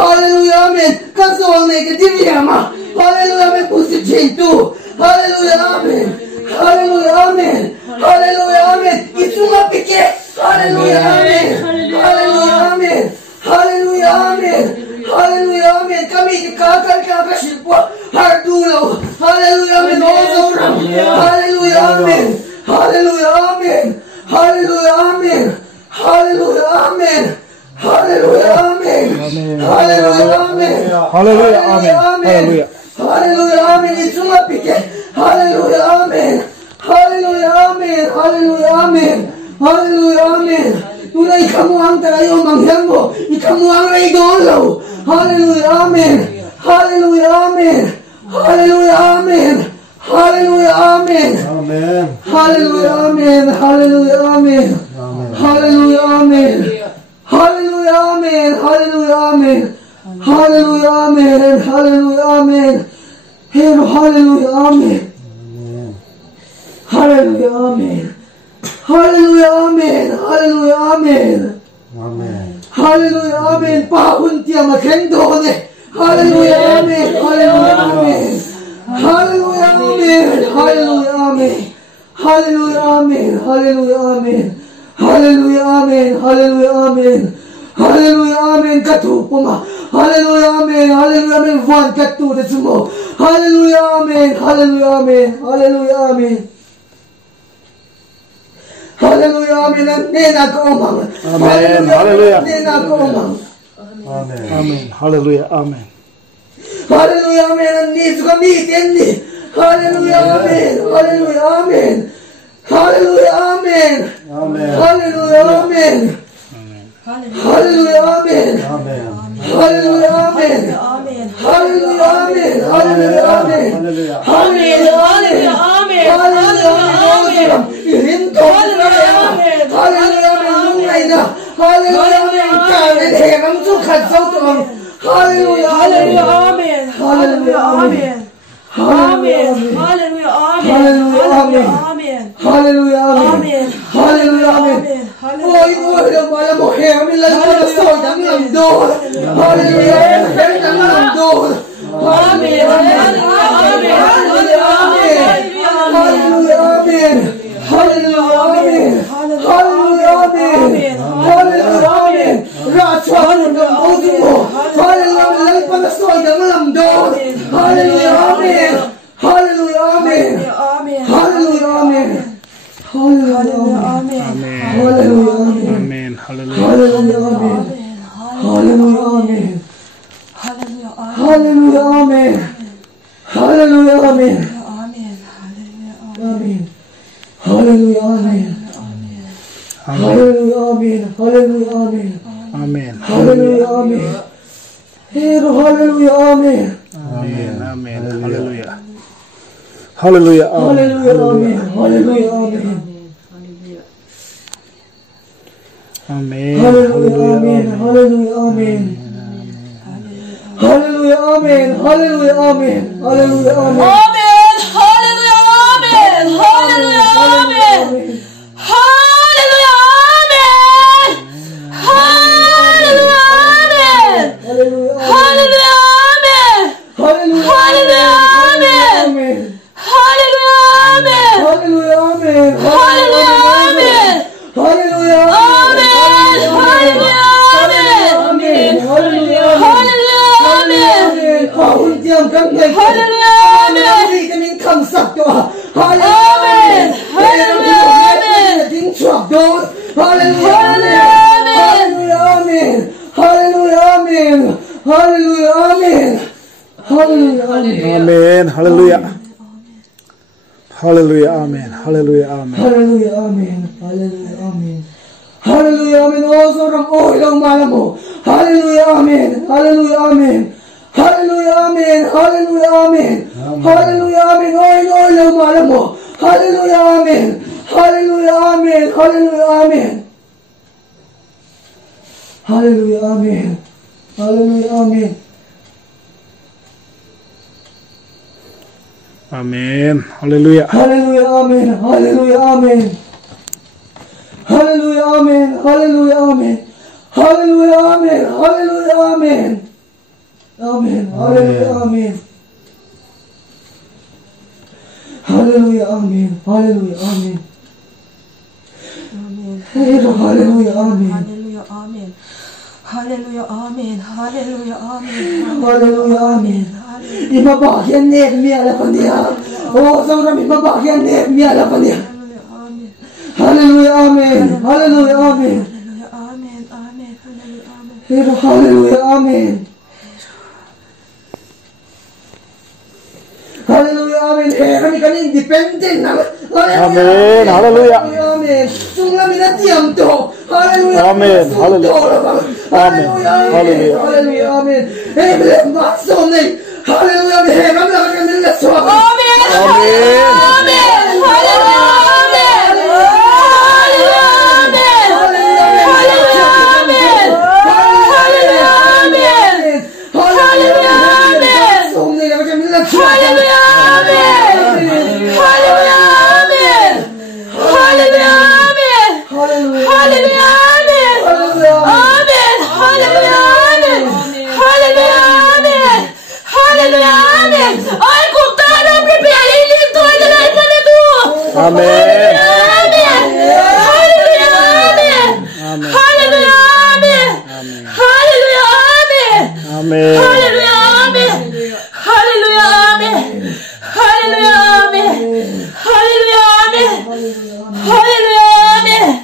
Hallelujah, amen. Kasih orang negatif ya mah. Hallelujah, amen. Positif itu. Hallelujah, amen. Hallelujah, amen. Hallelujah, amen. Itu nggak pikir. Hallelujah, amen. Hallelujah, amen. Hallelujah, amen. Hallelujah, amen. Kami kakak hardulo. Hallelujah, amen. Orang. Hallelujah, amen. Hallelujah, amen. Hallelujah, amen. Hallelujah, amen. Hallelujah, amen. Hallelujah, amen. Hallelujah, amen. Hallelujah, amen. Itu nggak pikir. Hallelujah, amen. Hallelujah, amen. Hallelujah, amen. Hallelujah, amen. Tunay kamu ang tarayo manghang mo. Ikamu ang raidolo. Hallelujah, amen. Hallelujah, amen. Hallelujah, amen. Hallelujah, amen. Amen. Hallelujah, amen. Hallelujah, amen. Hallelujah, amen. Hallelujah, amen. Hallelujah, amen. Hallelujah, amen. Hallelujah, amen. Hallelujah, amen. Hallelujah, amen. Hallelujah, amen. Hallelujah, amen. Amen. Hallelujah, amen. Pahun tiya magkendo ne. Hallelujah, amen. Hallelujah, amen. Hallelujah, amen. Hallelujah, amen. Hallelujah, amen. Hallelujah, amen. Hallelujah, amen. Hallelujah, amen. Hallelujah, amen. Katupuma. Hallelujah, amen. Hallelujah, amen. Van katu de sumo. Hallelujah, amen. Hallelujah, amen. Hallelujah, amen. Hallelujah, amen. Nena ko omang. Amen. Hallelujah. Nena ko omang. Amen. Amen. Hallelujah. Amen. Hallelujah, amen. Nisu kami tiendi. Hallelujah, amen. Hallelujah, amen. Hallelujah, amen. Amen. Hallelujah, amen. Hallelujah, amen. Amen. Hallelujah, amen. Hallelujah, amen. Hallelujah, amen. Hallelujah. Hallelujah, amen. Hallelujah, amen. Irinto. Hallelujah, amen. Lungay na. Hallelujah, amen. Karen hemang sukat sa utong. Hallelujah, Hallelujah, amen. Hallelujah, amen. Amen. Hallelujah, amen. Hallelujah, amen. Amen. Hallelujah, amen. Amen. Hallelujah, amen. Ôi, ôi, wala mo hair, may lang ko na soy, ang lamdol. Hallelujah, hair ng lamdol. Amen. Hallelujah, amen. Hallelujah, amen. Hallelujah, amen. Hallelujah, amen. Hallelujah, amen. Ratwa ng lamdol mo. Hallelujah, may lang ko na soy, ang lamdol. Hallelujah, amen. Hallelujah, amen. Hallelujah, amen. Hallelujah, amen. Hallelujah, amen. Amen. Hallelujah. Hallelujah, amen. Hallelujah, amen. Hallelujah, amen. Hallelujah, amen. Amen. Hallelujah, amen. Hallelujah, amen. Hallelujah, amen. Amen. Hallelujah, amen. Hallelujah, amen. Amen. Amen. Hallelujah. Hallelujah. Hallelujah, amen. Hallelujah, amen. Amen. Hallelujah, amen. Hallelujah, amen. Hallelujah, amen. Hallelujah, amen. Hallelujah, amen. Amen. Hallelujah, amen. Hallelujah, amen. Hallelujah, amen. Hallelujah, amen. Hallelujah, Hallelujah, amen. hallelujah, Hallelujah, amen. Hallelujah, amen. Hallelujah, amen. Hallelujah, amen. Hallelujah, Amen. Hallelujah, amen. Hallelujah, Hallelujah, amen. Pahun tiang kami. Hallelujah, amen. Hindi kaming kamsak to. Amen. Hallelujah, amen. Ting chuak doon. Hallelujah, Hallelujah, amen. Hallelujah, amen. Hallelujah, amen. Hallelujah, amen. Amen. Hallelujah. Hallelujah. Amen. Hallelujah. Amen. Hallelujah, amen. Hallelujah, amen. Hallelujah, amen. Oh, sobrang ilang mala mo. Hallelujah, amen. Hallelujah, amen. Hallelujah, amen. Hallelujah, amen. Hallelujah, amen. Oh, ilang mala mo. Hallelujah, amen. Hallelujah, amen. Hallelujah, amen. Hallelujah, amen. Hallelujah, amen. Amen. Hallelujah. Hallelujah, amen. Hallelujah, amen. Hallelujah, amen. Hallelujah, amen. Hallelujah, amen. Hallelujah, amen. amen. Hallelujah, amen. Hallelujah, amen. Hallelujah, amen. Hallelujah, amen. Hallelujah, amen. Hallelujah, amen. Hallelujah, amen. Hallelujah, amen. Ibabagyan nek miya la paniya. Oh, sobrang ibabagyan nek miya la paniya. Hallelujah, amen. Hallelujah, amen. Hallelujah, amen. Amen. Hallelujah, amen. Hallelujah, amen. Hallelujah, amen. Kami independent na. Amen. Hallelujah. Amen. Sungla minatiyam to. Hallelujah. Amen. Hallelujah. Hallelujah. Hallelujah. Hallelujah. Amen. Amen. Masonne. Hallelujah. Amen. Kami na so. Amen. Amen. Amen. Hallelujah, amen. Hallelujah, amen. Hallelujah, amen. Hallelujah, amen. Hallelujah, amen. Hallelujah, amen. Hallelujah, amen. Hallelujah, amen. Hallelujah, amen. Amen. Hallelujah, amen. Hallelujah, amen. Hallelujah, amen. Ay, kumpara, prepare ito na lang ka na to. Amen. Amen. Hallelujah, amen. Hallelujah, amen. Hallelujah, amen. Amen. Hallelujah, amen. Hallelujah, amen. Hallelujah, amen. Hallelujah, amen. Hallelujah, amen.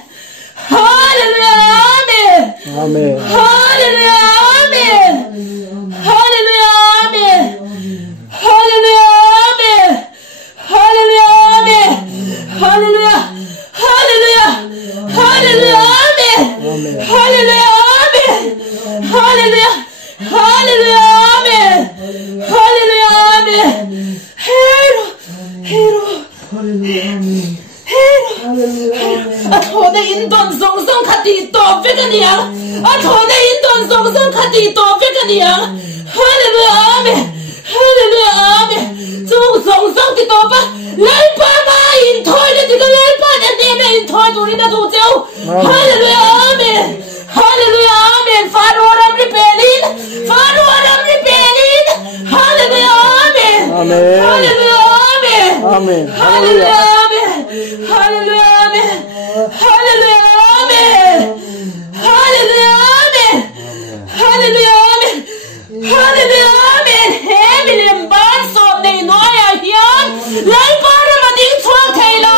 Hallelujah, amen. Amen. Hallelujah, amen. Hallelujah, amen. Hallelujah, amen. Hallelujah, amen. Hallelujah. Hallelujah. Hallelujah, amen. Hallelujah, amen. Hallelujah. Hallelujah, amen. Hallelujah, amen. Hero. Hero. Hero. At inton song song katito veganiya. At inton song song katito veganiya. Hallelujah, amen. Hallelujah, amen. Song song tito pa. Lai pa ma in toy na tito lai pa na di na in toy turi na tu jiao. Hallelujah, amen. Hallelujah, amen. Faroram repelin. Faroram repelin. Hallelujah, amen. Amen. Hallelujah, amen. Amen. Hallelujah, amen. Hallelujah, amen. Hallelujah, amen. Hallelujah, amen. Hallelujah, amen. Hallelujah, amen. Heaven and barn so they know I hear. Like bottom of the twelve tailo.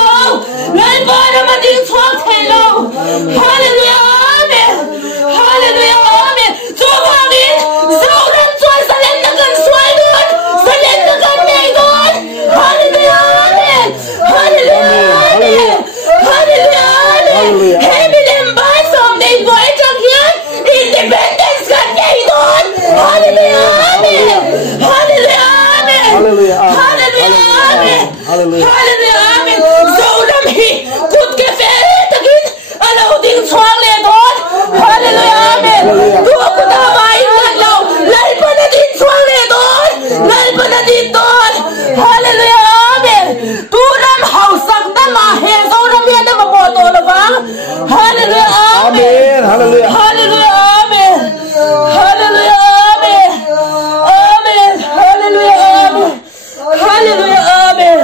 Like bottom of the twelve tailo. Hallelujah, amen. Hallelujah, amen. So amen. So them so salentakan swaidon. Salentakan naidon. Hallelujah, amen. Hallelujah, amen. Hallelujah, amen. Heaven and barn so they know I hear. Independence kan naidon. Hallelujah, amen. Hallelujah, amen. Hallelujah, amen. Hallelujah, amen. Hallelujah. Hallelujah, amen. So them he good ke fere tagin alaw ding swang le don. Hallelujah, amen. Tu ko na mai naglaw lai pa na din swang le don. Lai pa na din don. Hallelujah, amen. Tu nam hausak na ma he so nam ya na maboto na bang. Hallelujah, amen. Hallelujah. Hallelujah, amen. Hallelujah, amen. Amen. Hallelujah, amen. Hallelujah, amen.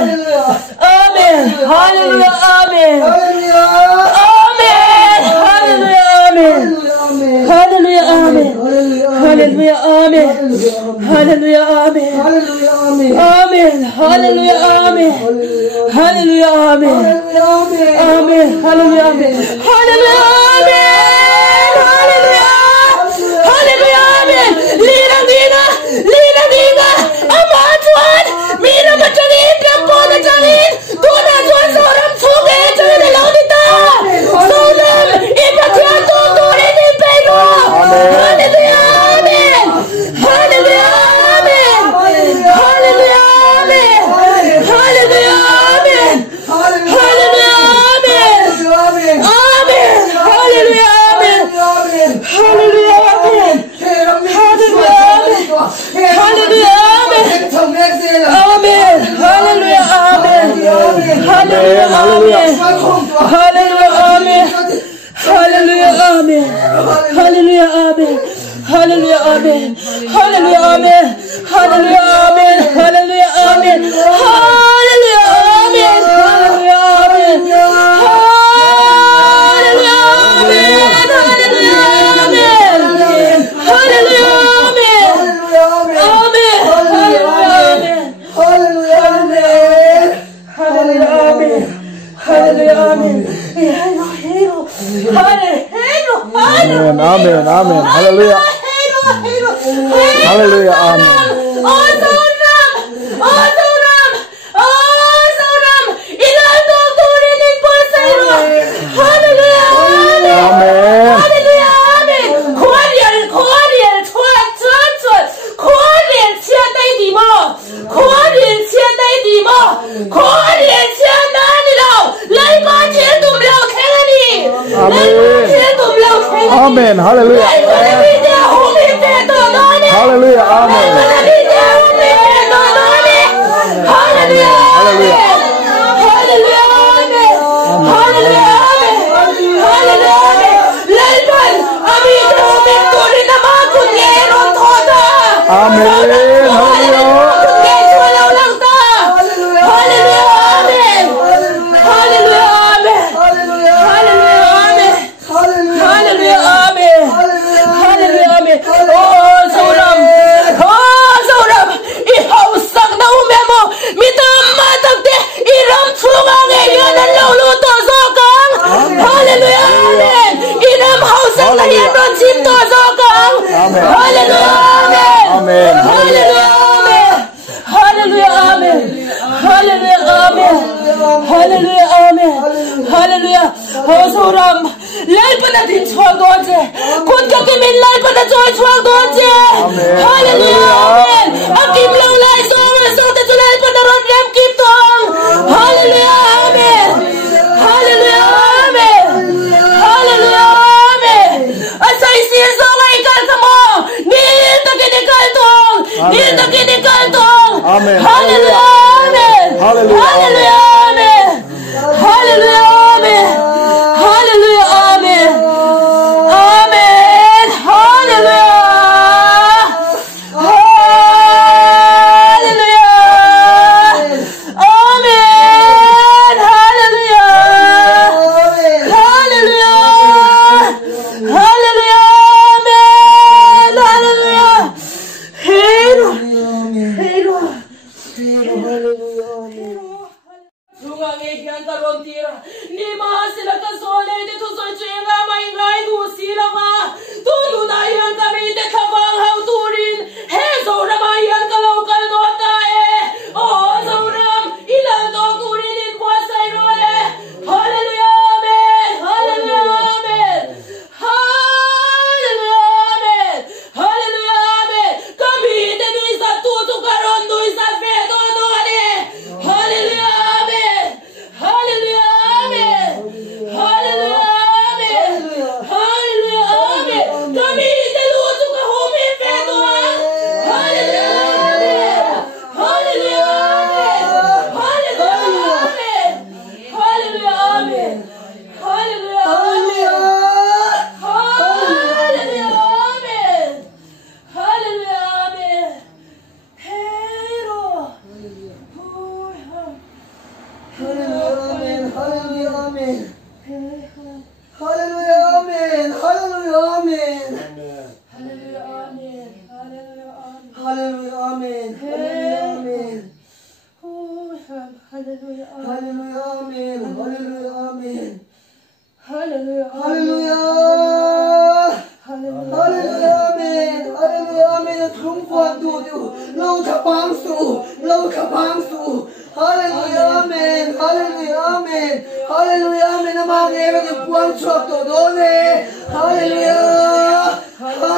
Amen. Hallelujah, amen. Amen. Hallelujah, amen. Hallelujah, amen. Hallelujah, amen. Hallelujah, amen. Amen. Hallelujah, amen. Hallelujah, amen. Amen. Hallelujah, amen. Hallelujah, amen. Hallelujah. Hallelujah, amen. Lina, Lina, Lina, Lina. Amatuan. Mina matangin. Rampo na tangin. Tuna, tuan, soram, suge. Tuan, launita. Solam. Ipatyan, tuturin, ipelo. Hallelujah, amen. Hallelujah, amen. Hallelujah, amen. Hallelujah, amen. Hallelujah, amen. Amen. Hallelujah, amen. Hallelujah, amen. Hallelujah, amen. Hallelujah, amen. Amen. Hallelujah, amen. Hallelujah, amen. Hallelujah, amen. Hallelujah, amen. Hallelujah, amen. Hallelujah, amen. Hallelujah, amen. Hallelujah, amen. Hallelujah, amen. Hallelujah, amen. Hallelujah, amen. Hallelujah, amen. Hallelujah, amen. Amen. Hallelujah, amen. Hallelujah, amen. Hallelujah, amen. Amen, amen, amen. Hallelujah. Hallelujah, amen. Amen. Hallelujah. Hallelujah. Amen.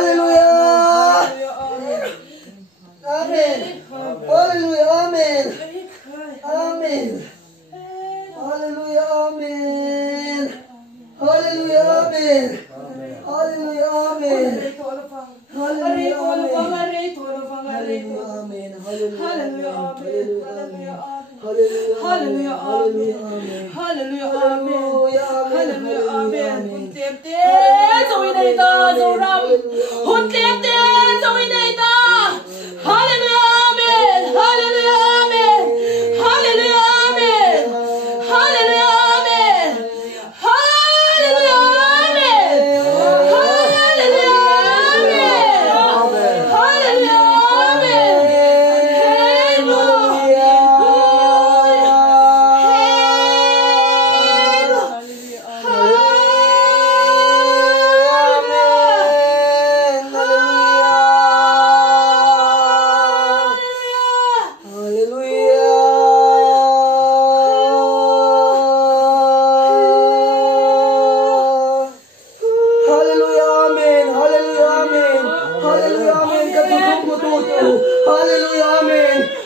Hallelujah, amen.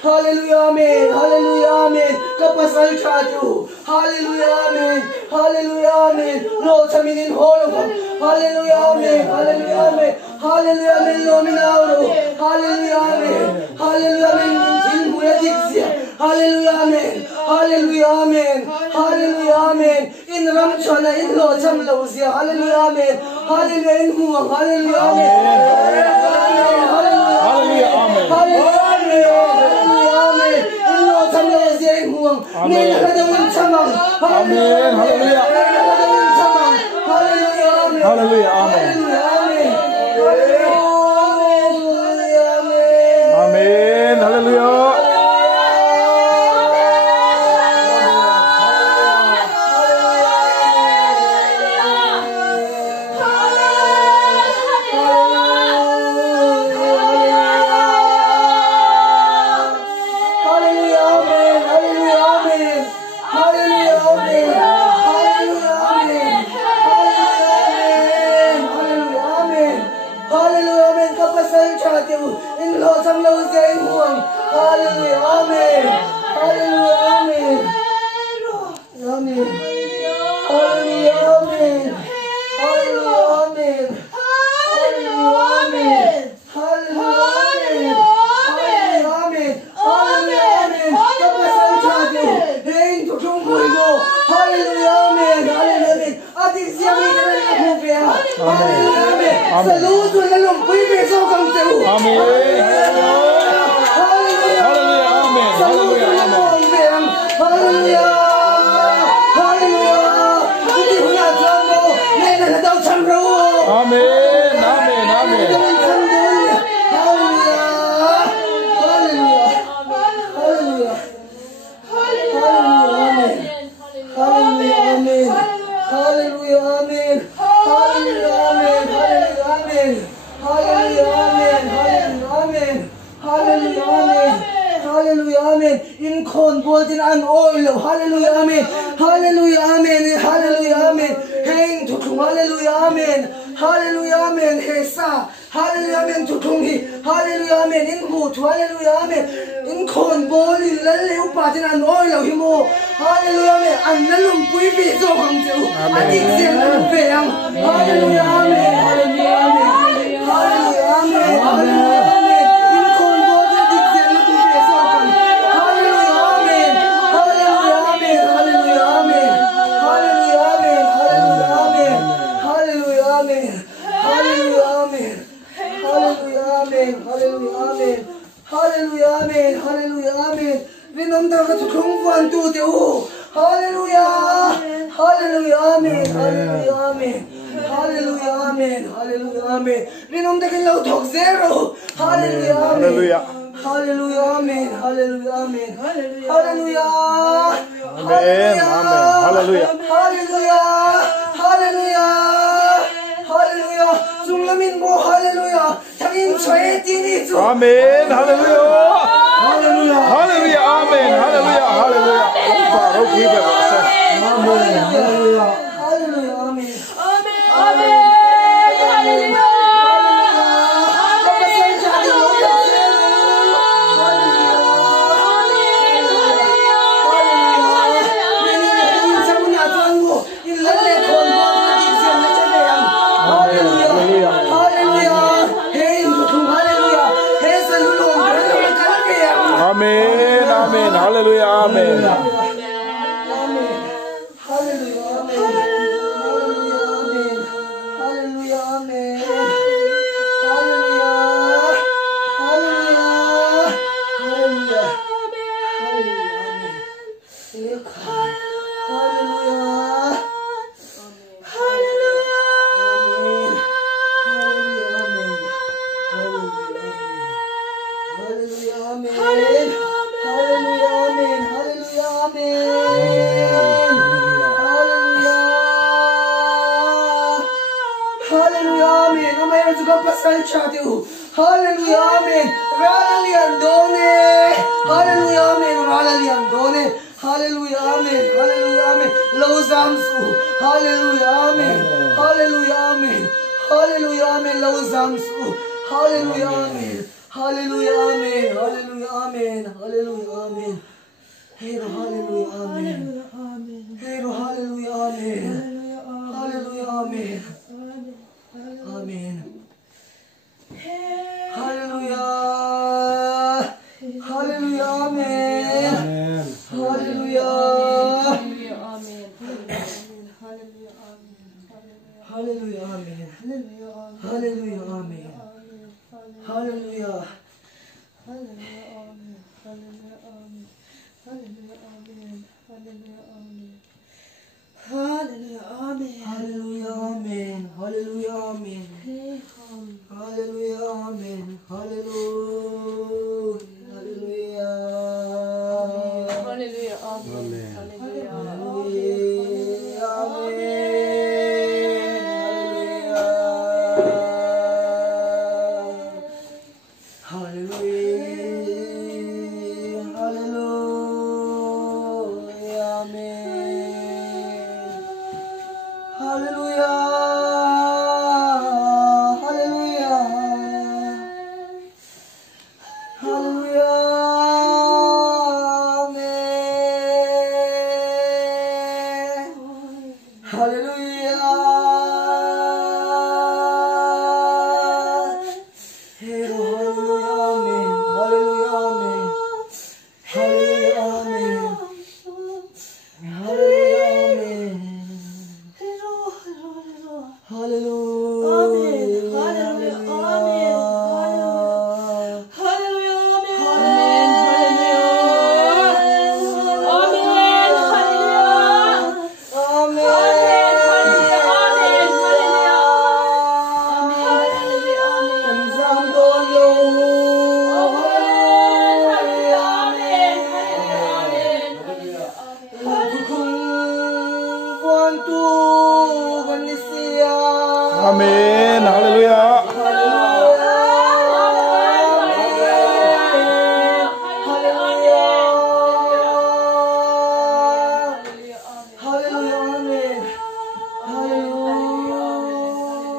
Hallelujah, amen. Hallelujah, amen. Kapasal chadu. Hallelujah, amen. Hallelujah, amen. Lord, amen in whole. Hallelujah, amen. Hallelujah, amen. Hallelujah, amen. Nominauro. Hallelujah, amen. Hallelujah, amen. In Buradixia. Hallelujah, amen. Hallelujah, amen. Hallelujah, amen. In Ramchana, in Lord Samlausia. Hallelujah, amen. Hallelujah, in Muang. Hallelujah, amen. Hallelujah, amen. Hallelujah, amen. In Lord Samlausia, in Muang. Amen. Amen. Hallelujah. Hallelujah, amen. Amen. Hallelujah. Hallelujah, amen. Hallelujah, amen. Hallelujah, amen. Hallelujah, amen. Hallelujah, amen. Hallelujah, amen. Amen. Hallelujah. Hallelujah, amen. Hallelujah. Hallelujah, amen. Hallelujah, amen. Hallelujah. Hallelujah, amen. Hallelujah, amen. Hallelujah, amen. Hallelujah, amen. Hallelujah. Hallelujah.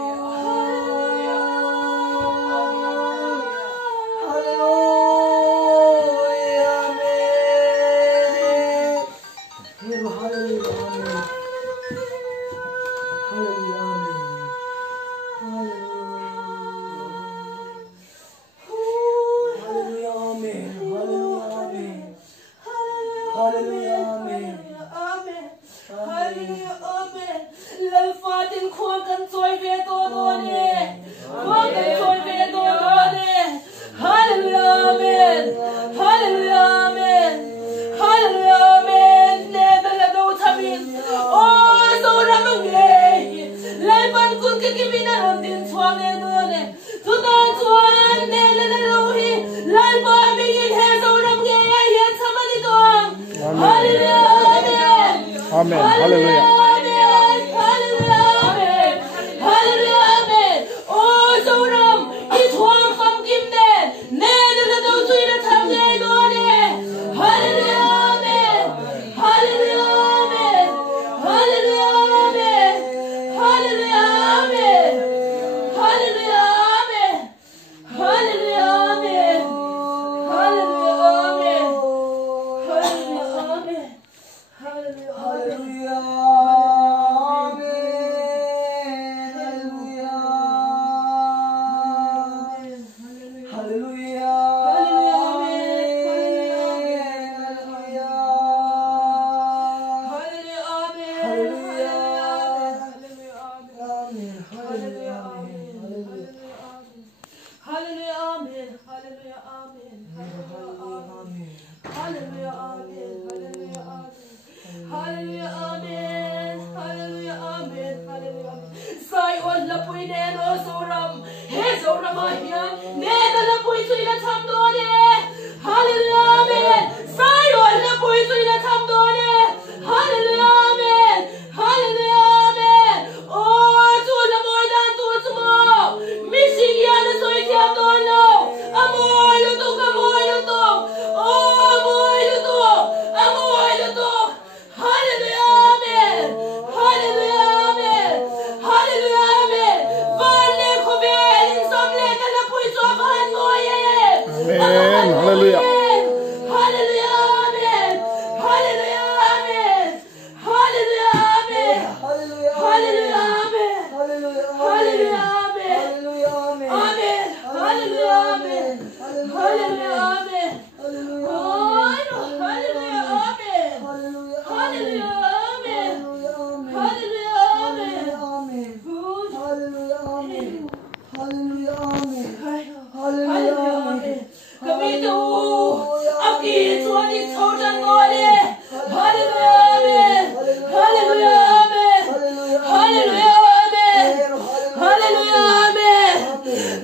Hallelujah, amen. Amen. Hallelujah. Amen. Hallelujah. Hallelujah, Hallelujah. Hallelujah. Amen. Hallelujah. Amen. Hallelujah. Amen. Hallelujah. Hallelujah. Amen. Hallelujah. Hallelujah. Amen. Hallelujah. Amen. Hallelujah. Amen. Hallelujah. Amen. Hallelujah. Oh, no. Hallelujah. Amen. Hallelujah. Hallelujah. Amen. Hallelujah. Hallelujah. Amen. Amen. Oh, Hallelujah. Amen. Hallelujah. Amen. Hallelujah. Hallelujah. Amen. Amen. Kami tu aki Tuhan di saudan boleh. Hallelujah. Amen. Hallelujah. Amen. Hallelujah. Amen. Hallelujah. Amen.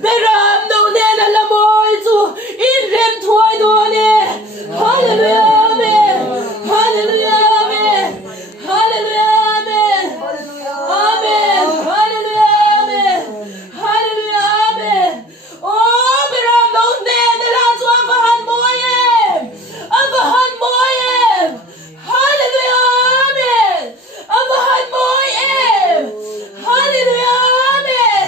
Beram daw nila lamoy tu inrem tuay doone. Hallelujah. Amen. Hallelujah. Amen. Hallelujah. Amen. Amen. Hallelujah. Amen. Hallelujah. Amen. Oh, beram daw nila tu abahan moyem. Abahan moyem. Hallelujah. Amen. Abahan moyem. Hallelujah. Amen.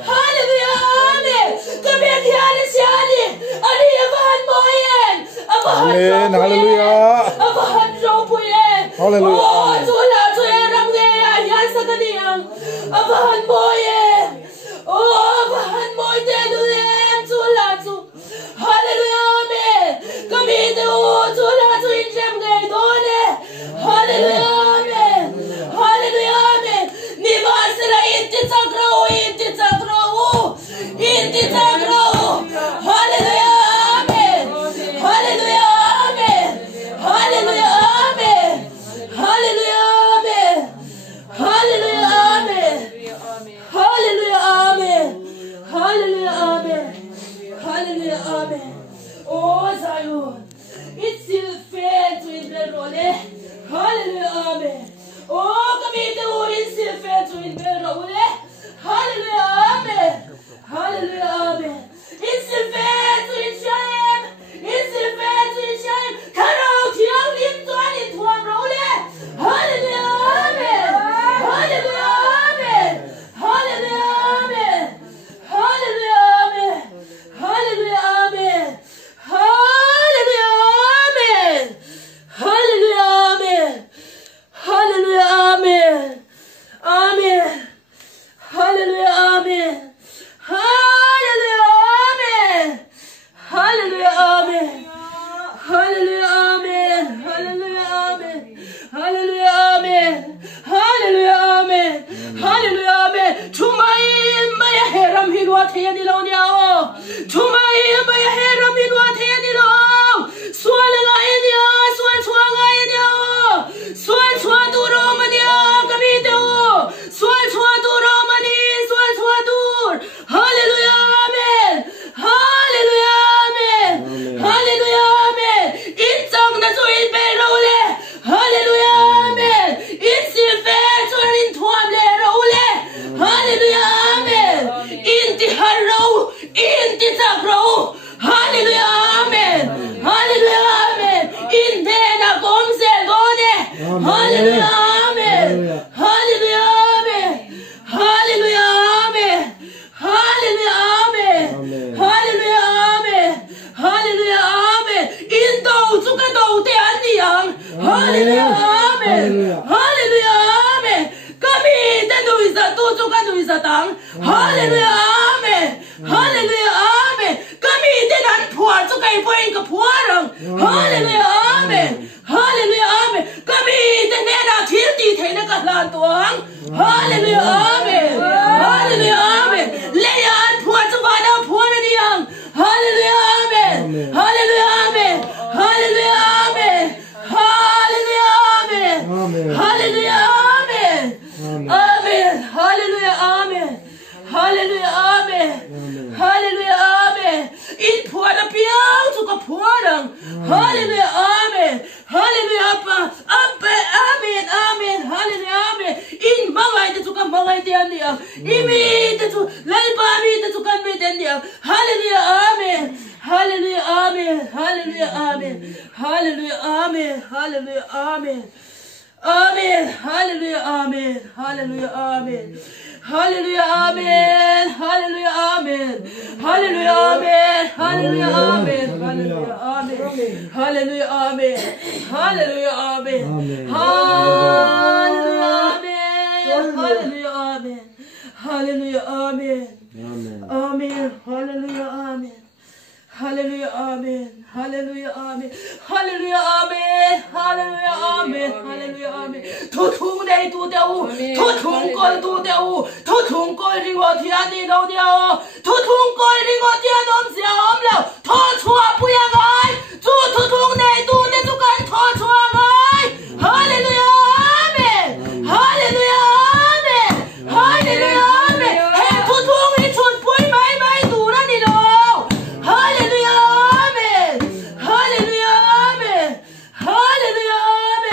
Hallelujah. Amen. Kami ang hiyali-siyali. Ani abahan moyem. Abahan Amen. moyem. Hallelujah. Abahan moyem. Hallelujah. Oh, tula tu erang ngaya yan sa kaniyang. Abahan moyem. Oh, abahan moyem. Tula tu. Hallelujah. Amen. Kami tu tula tu injem ngay doon. Hallelujah. Amen. Hallelujah. Amen. Ni ba sila inti sagrao. Hallelujah. Amen. Hallelujah. Amen. Hallelujah. Amen. Hallelujah. Amen. Hallelujah. Amen. Hallelujah. Amen. Hallelujah. Amen. Hallelujah. Amen. Oh, Zion. It's still fair to enroll. Hallelujah. Amen. Oh, kami ito it's still fair to enroll. Hallelujah. Amen. Hallelujah. Amen. It's still fair to shame. It's still fair to shame. Karao tiyang lintuan ituang role. Hallelujah. Amen. Hallelujah. Amen. Hallelujah. Amen. Hallelujah. Amen. Hallelujah. Amen. Hallelujah. Amen. Hallelujah. Amen. Hallelujah. Amen. Amen. Hallelujah. Amen. Hallelujah. Amen. Hallelujah. Amen. Hallelujah. Amen. Hallelujah. Amen. Hallelujah. Amen. Hallelujah. Amen. Hallelujah. Amen. Chumayin maya heram hinwa thaya nilaw niya o. Chumayin maya heram hinwa thaya nilaw. Sual ngayon niya. Sual ngayon niya o. Sual duro man niya. Kamite o. Sual duro man ni. Sual dur. Hallelujah. Amen. Hallelujah. Amen. Hallelujah. Amen. Insang na suin pero ule. Hallelujah. Amen. Insil feso rin tuam lero ule. Hallelujah. Amen. Inti harro. Inti sagro. Hallelujah. Amen. Hallelujah. Amen. Inte na komsel gode. Hallelujah. Amen. Hallelujah. Amen. Hallelujah. Amen. Hallelujah. Amen. Hallelujah. Amen. Hallelujah. Amen. Into sukato te aniyang. Hallelujah. Amen. Hallelujah. Amen. Kami tenu isa tu sukatu isa tang. Hallelujah. Amen. Hallelujah. Amen. Kami tenan puan sukai poin ke puarang. Hallelujah. Amen. Hallelujah. Amen. Kami tenena kilti tena kahlan tuang. Hallelujah. Amen. Hallelujah. Amen. Leyan puan subana puan niyang. Hallelujah. Amen. Hallelujah. Amen. Hallelujah. Amen. Hallelujah. Amen. Hallelujah. Amen. Amen. Hallelujah. Amen. Hallelujah. Amen. Hallelujah. Amen. In puan piang suka puan. Hallelujah. Amen. Hallelujah. Amen. Amen. Hallelujah. Amen. In mangay te suka mangay te aniyang. Imi te su lalpa mi te suka mi te aniyang. Hallelujah. Amen. Hallelujah. Amen. Hallelujah. Amen. Hallelujah. Amen. Hallelujah. Amen. Amen. Hallelujah. Amen. Hallelujah. Amen. 할렐루야 아멘 할렐루야 아멘 할렐루야 아멘 할렐루야 아멘 할렐루야 아멘 할렐루야 아멘 할렐루야 아멘 할렐루야 아멘 할렐루야 아멘 할렐루야 아멘 아멘 할렐루야 아멘 할렐루야 아멘 할렐루야 아멘 할렐루야 아멘 할렐루야 아멘 할렐루야 아멘 Tôi thương đây tôi đâu tôi thương coi tôi đâu tôi thương coi đi qua thiên đi đâu đâu tôi thương coi đi qua thiên ôm xẻo ôm lâu tôi chua bùi ngài tôi thương đây tôi cần tôi chua ngài 할렐루야 아멘 할렐루야 아멘 할렐루야 아멘 hey tôi thương đi chuột bùi mãi mãi đủ ra đi đâu 할렐루야 아멘 할렐루야 아멘 할렐루야 아멘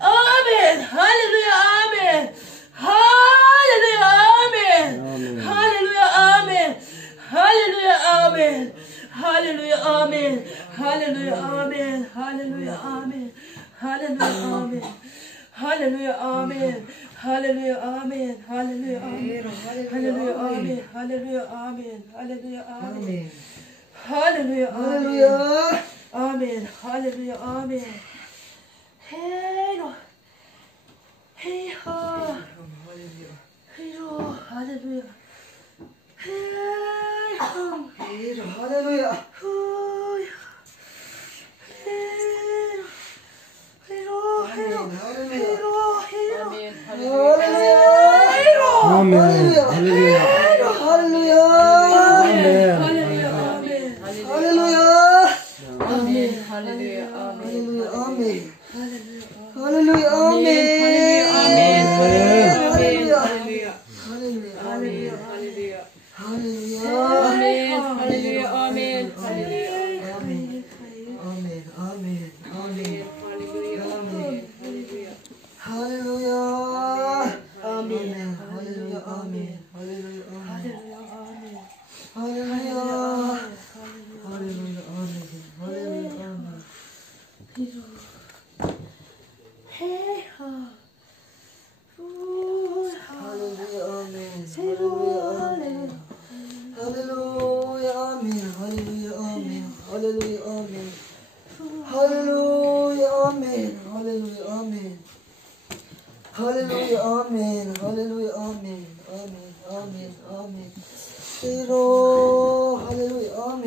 아멘 할렐루야 아멘 할렐루야 아멘 할렐루야 아멘 할렐루야 아멘 할렐루야 아멘 할렐루야 아멘 할렐루야 아멘 할렐루야 아멘 할렐루야 아멘 할렐루야 아멘 할렐루야 아멘 할렐루야 아멘 할렐루야 아멘 할렐루야 아멘 할렐루야 할렐루야. 아멘 할렐루야 아멘 헤로 헤하 헤로 할렐루야 헤로 할렐루야. 후야 헤로 헤로 헤로 헤로 할렐루야. 할렐루야. 할렐루야. 할렐루야 할렐루야. 할렐루야 할렐루야. 아멘. 할렐루야. 아멘. 할렐루야 할렐루야. 할렐루야 할렐루야. 할렐루야 할렐루야. 아멘 할렐루야 아멘 할렐루야 아멘. 아멘. 아멘. 아멘. 할렐루야. 할렐루야. 아멘. 할렐루야. 아멘. 할렐루야. 아멘. 할렐루야. 할렐루야. 아멘. 할렐루야. 아멘. 헤하 할렐루야. 아멘. 할렐루야. 아멘. 할렐루야. 아멘. 할렐루야. 아멘. 할렐루야. 아멘. 할렐루야. 아멘. 할렐루야. 아멘. 할렐루야. 아멘. 할렐루야. 아멘. 아멘. 아멘. 아멘. 히로 할렐루야. 아멘.